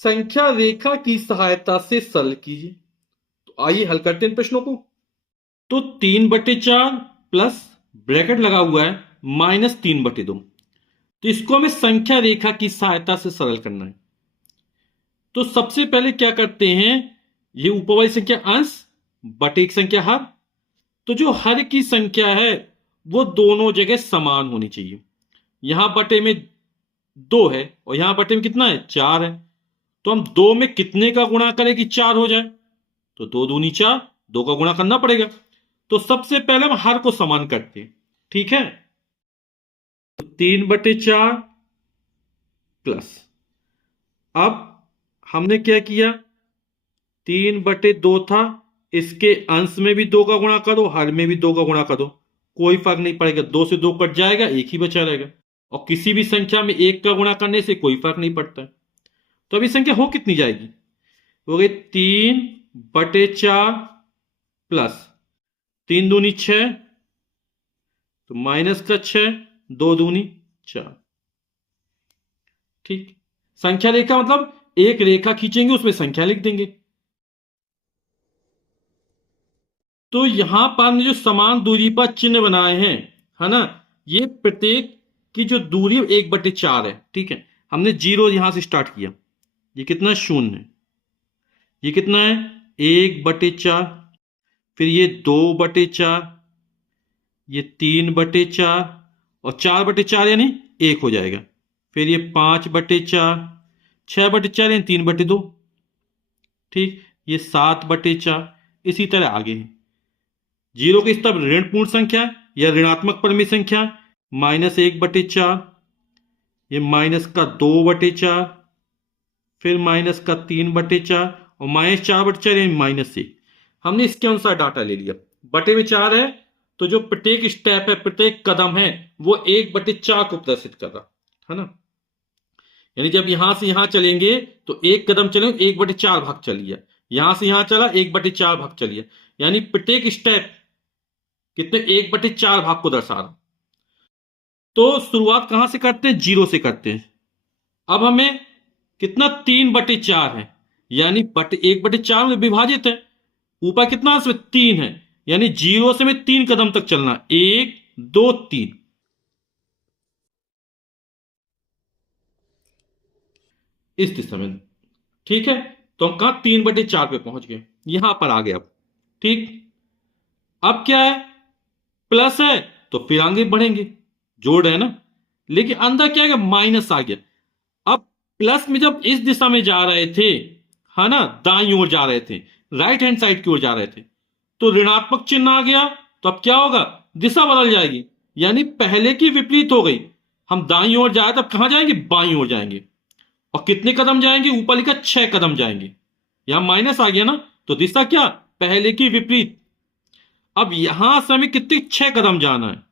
संख्या रेखा की सहायता से सरल कीजिए। तो आइए हल करते हैं इन प्रश्नों को। तो 3/4 प्लस ब्रैकेट लगा हुआ है -3/2। तो इसको हमें संख्या रेखा की सहायता से सरल करना है। तो सबसे पहले क्या करते हैं, ये ऊपर वाली संख्या अंश बटे एक संख्या हर। तो जो हर की संख्या है वो दोनों जगह समान होनी चाहिए। यहां बटे में 2 है और यहां बटे में कितना है, 4 है। तो हम 2 में कितने का गुणा करें कि 4 हो जाए, तो 2 दूनी 4, 2 का गुणा करना पड़ेगा। तो सबसे पहले हम हर को समान करते हैं, ठीक है। तो 3/4 प्लस, अब हमने क्या किया, 3/2 था, इसके अंश में भी 2 का गुणा करो, हर में भी 2 का गुणा करो, कोई फर्क नहीं पड़ेगा, 2 से 2 कट जाएगा, एक ही बचा रहेगा। और किसी भी संख्या में 1 का गुणा करने से कोई फर्क नहीं पड़ता है। तो अभी संख्या हो कितनी जाएगी, हो गई 3/4 प्लस 3 दूनी 6, तो माइनस का 6, 2 दूनी 4। ठीक, संख्या रेखा मतलब एक रेखा खींचेंगे उसमें संख्या लिख देंगे। तो यहां पर हमने जो समान दूरी पर चिन्ह बनाए हैं, है ना, ये प्रत्येक की जो दूरी 1/4 है, ठीक है। हमने 0 यहां से स्टार्ट किया, ये कितना है, 0 है। ये कितना है, 1/4, फिर ये 2/4, ये 3/4 और 4/4 यानी 1 हो जाएगा। फिर ये 5/4, 6/4 यानी 3/2, ठीक। ये 7/4, इसी तरह आगे है। 0 की तब ऋण पूर्ण संख्या या ऋणात्मक परिमेय संख्या, -1/4, ये माइनस का 2/4, फिर माइनस का 3/4 और -4/4 यानी -1। हमने इसके अनुसार डाटा ले लिया। बटे में 4 है, तो जो प्रत्येक स्टेप है, प्रत्येक कदम है, वो 1/4 को प्रदर्शित कर रहा है ना। यानी जब यहां से यहां चलेंगे तो एक कदम चलेंगे, 1/4 भाग चलिए। यहां से यहां चला, 1/4 भाग चलिए। यानी प्रत्येक स्टेप कितने, 1/4 भाग को दर्शा रहा। तो शुरुआत कहां से करते हैं, 0 से करते हैं। अब हमें कितना, 3/4 है, यानी 1/4 में विभाजित है। ऊपर कितना है, 3 है, यानी 0 से में 3 कदम तक चलना, 1 2 3, इस दिशा में, ठीक है। तो हम कहा 3/4 पे पहुंच गए, यहां पर आ गए अब, ठीक। अब क्या है, प्लस है, तो फिर आगे बढ़ेंगे, जोड़ है ना। लेकिन अंदर क्या है, माइनस आ गया। अब प्लस में जब इस दिशा में जा रहे थे, है ना, दाईं ओर जा रहे थे, राइट हैंड साइड की ओर जा रहे थे, तो ऋणात्मक चिन्ह आ गया। तो अब क्या होगा, दिशा बदल जाएगी, यानी पहले की विपरीत हो गई। हम दाईं ओर जाए तब कहां जाएंगे, बाईं ओर जाएंगे। और कितने कदम जाएंगे, ऊपर लिखा 6 कदम जाएंगे। यहां माइनस आ गया ना, तो दिशा क्या, पहले की विपरीत। अब यहां से हमें कितनी, 6 कदम जाना है।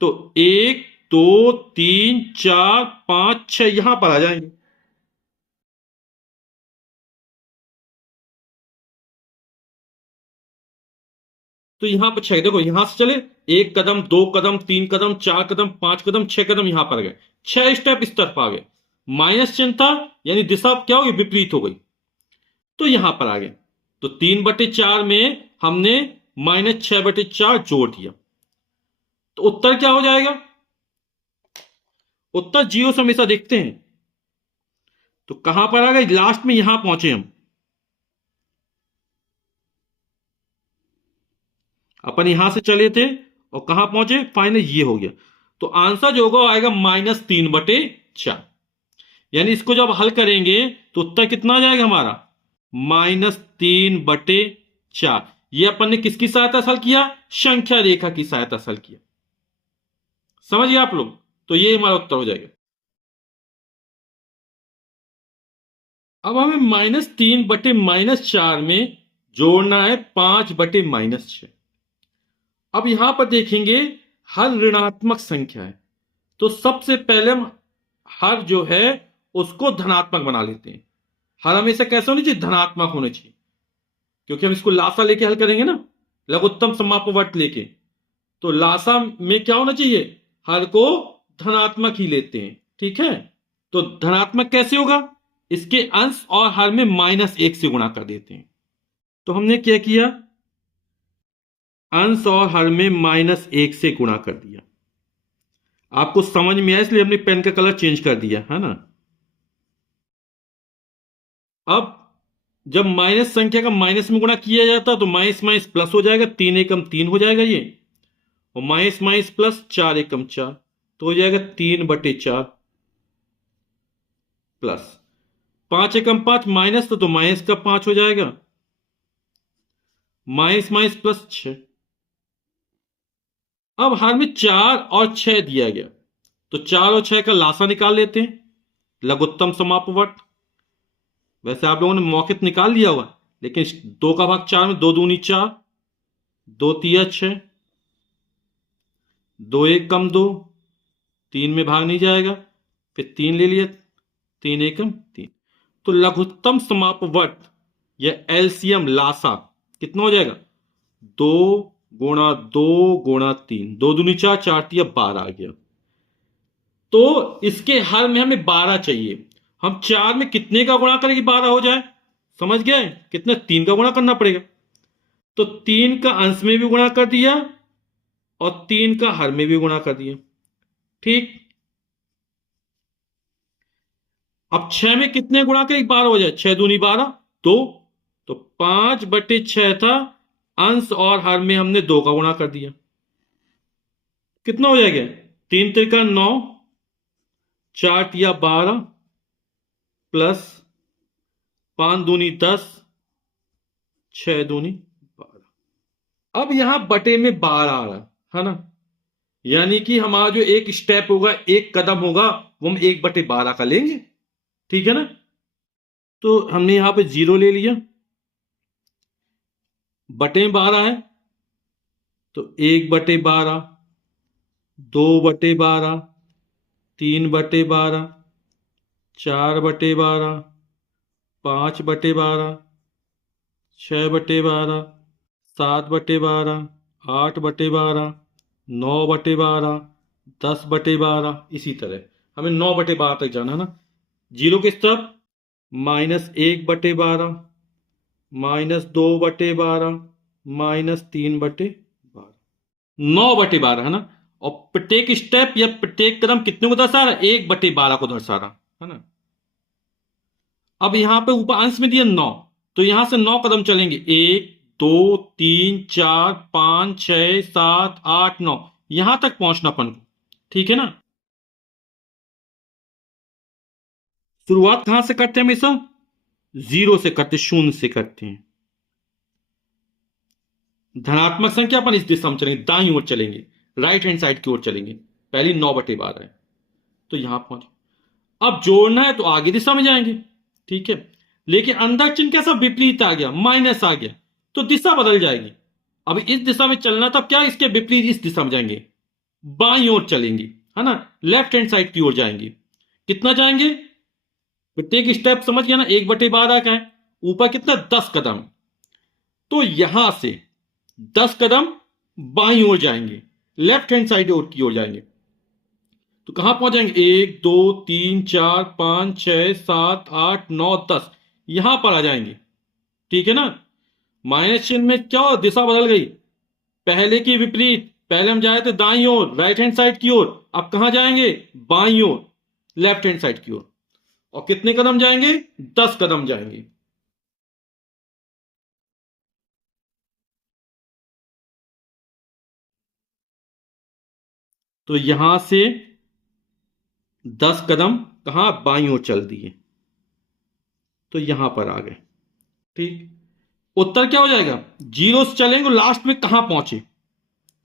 तो 1 2 3 4 5 6 यहां पर आ जाएंगे। तो यहां पर 6, देखो यहां से चले, 1 कदम 2 कदम 3 कदम 4 कदम 5 कदम 6 कदम, यहां पर गए, 6 स्टेप इस तरफ आ गए। माइनस चिन्ह था, यानी दिशा क्या होगी, विपरीत हो गई। तो यहां पर आ गए। तो 3/4 में हमने -6/4 जोड़ दिया। तो उत्तर क्या हो जाएगा, उत्तर 0 से हमेशा देखते हैं। तो कहां पर आ गए, लास्ट में यहां पहुंचे हम। अपन यहां से चले थे और कहां पहुंचे, फाइनल ये हो गया। तो आंसर जो होगा आएगा -3/4। यानी इसको जब हल करेंगे तो उत्तर कितना आ जाएगा हमारा, -3/4। ये अपन ने किसकी सहायता से हल किया, संख्या रेखा की सहायता से हल किया। समझिए आप लोग, तो ये हमारा उत्तर हो जाएगा। अब हमें -3/-4 में जोड़ना है 5/-6। अब यहां पर देखेंगे हर ऋणात्मक संख्या है, तो सबसे पहले हम हर जो है उसको धनात्मक बना लेते हैं। हर हमेशा कैसा होना चाहिए, धनात्मक होना चाहिए, क्योंकि हम इसको लासा लेके हल करेंगे ना, लघुत्तम समापवर्त लेके। तो लासा में क्या होना चाहिए, हर को धनात्मक ही लेते हैं, ठीक है। तो धनात्मक कैसे होगा, इसके अंश और हर में -1 से गुणा कर देते हैं। तो हमने क्या किया, अंश और हर में -1 से गुणा कर दिया। आपको समझ में आया इसलिए हमने पेन का कलर चेंज कर दिया, है ना। अब जब माइनस संख्या का माइनस में गुणा किया जाता तो माइनस माइनस प्लस हो जाएगा, 3 एकम 3 हो जाएगा ये, और माइनस माइनस प्लस 4 एकम 4, तो हो जाएगा 3/4 प्लस 5 एकम 5 माइनस, तो माइनस का 5 हो जाएगा, माइनस माइनस प्लस 6। अब हर में 4 और 6 दिया गया, तो 4 और 6 का लासा निकाल लेते हैं, लघुत्तम समापवर्त। वैसे आप लोगों ने मौखिक निकाल लिया होगा, लेकिन 2 का भाग 4 में 2 दूनी 4, 2 तिया 6, 2 एकम 2, 3 में भाग नहीं जाएगा, फिर 3 ले लिया, 3 एकम 3। तो लघुत्तम समापवर्त या एलसीएम लासा कितना हो जाएगा, 2 गुणा 2 गुणा 3, 2 दूनी 4, 4 तिया 12 आ गया। तो इसके हर में हमें 12 चाहिए। हम 4 में कितने का गुणा करें कि 12 हो जाए, समझ गए, कितने, 3 का गुणा करना पड़ेगा। तो 3 का अंश में भी गुणा कर दिया और 3 का हर में भी गुणा कर दिया, ठीक। अब 6 में कितने गुणा करें 12 हो जाए, 6 दूनी 12, 2, तो 5/6 था, अंश और हर में हमने 2 का गुणा कर दिया, कितना हो जाएगा, 3 त्रिका 9, 4 तिया 12 प्लस 5 दूनी 10, 6 दूनी 12। अब यहां बटे में 12 आ रहा है ना, यानी कि हमारा जो एक स्टेप होगा, एक कदम होगा, वो हम 1/12 का लेंगे, ठीक है ना। तो हमने यहां पे 0 ले लिया, बटे में 12 है, तो 1/12, 2/12, 3/12, 4/12, 5/12, 6/12, 7/12, 8/12, 9/12, 10/12, इसी तरह हमें 9/12 तक जाना है ना। 0 किस तरफ, -1/12, -2/12, -3/12, 9/12 है ना। और प्रत्येक स्टेप या प्रत्येक कदम कितने को दर्शा रहा है, 1/12 को दर्शा रहा है ना। अब यहां पे ऊपर अंश में दिया 9, तो यहां से 9 कदम चलेंगे, 1 2 3 4 5 6 7 8 9, यहां तक पहुंचना अपन को, ठीक है ना। शुरुआत कहां से करते हैं, हमेशा 0 से करते, 0 से करते हैं। धनात्मक संख्या अपन इस दिशा में चलेंगे, दाईं ओर चलेंगे, राइट हैंड साइड की ओर चलेंगे। पहली 9/12 है, तो यहां पहुंचे। अब जोड़ना है तो आगे दिशा में जाएंगे, ठीक है। लेकिन अंदर चिन्ह कैसा विपरीत आ गया, माइनस आ गया, तो दिशा बदल जाएगी। अब इस दिशा में चलना, तब क्या इसके विपरीत इस दिशा में जाएंगे, बाईं ओर चलेंगे, है ना, लेफ्ट हैंड साइड की ओर जाएंगे। कितना जाएंगे, प्रत्येक स्टेप समझ गया ना, 1/12 का है, ऊपर कितना 10 कदम, तो यहां से 10 कदम बाईं ओर जाएंगे, लेफ्ट हैंड साइड की ओर जाएंगे। तो कहां पहुंच जाएंगे, 1 2 3 4 5 6 7 8 9 10, यहां पर आ जाएंगे, ठीक है ना। माइनस चिन्ह में क्या हो, दिशा बदल गई, पहले की विपरीत, पहले हम जाए थे दाईं ओर राइट हैंड साइड की ओर, अब कहां जाएंगे, बाईं ओर लेफ्ट हैंड साइड की ओर। और कितने कदम जाएंगे, 10 कदम जाएंगे। तो यहां से 10 कदम कहां, बाईं ओर चल दिए, तो यहां पर आ गए, ठीक। उत्तर क्या हो जाएगा, 0 से चलेंगे, लास्ट में कहां पहुंचे,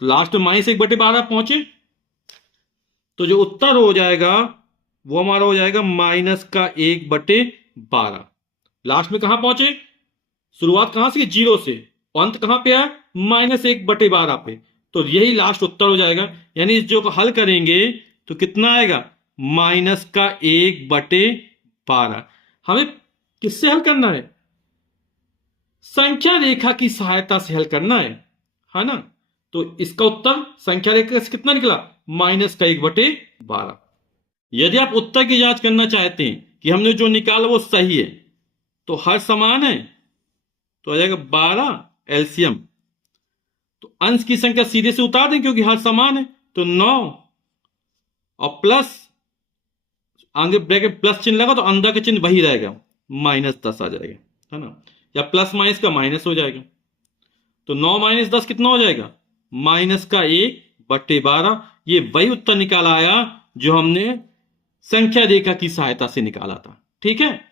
लास्ट में -1/12 पहुंचे, तो जो उत्तर हो जाएगा वो हमारा हो जाएगा -1/12। लास्ट में कहां पहुंचे, शुरुआत कहां से, 0 से, और अंत कहां पे है, -1/12 पे, तो यही लास्ट उत्तर हो जाएगा। यानी इस जो को हल करेंगे तो कितना आएगा, -1/12। हमें किससे हल करना है, संख्या रेखा की सहायता से हल करना है ना। तो इसका उत्तर संख्या रेखा से कितना निकला, -1/12। यदि आप उत्तर की जांच करना चाहते हैं कि हमने जो निकाला वो सही है, तो हर समान है, तो आ जाएगा 12 एलसीएम। तो अंश की संख्या सीधे से उतार दें क्योंकि हर समान है, तो 9 और प्लस आगे ब्रैकेट प्लस चिन्ह लगा तो अंदर का चिन्ह वही रहेगा, -10 आ जाएगा, है ना, या प्लस माइनस का माइनस हो जाएगा। तो 9 - 10 कितना हो जाएगा, -1/12। ये वही उत्तर निकाला आया जो हमने संख्या रेखा की सहायता से निकाला था। ठीक है।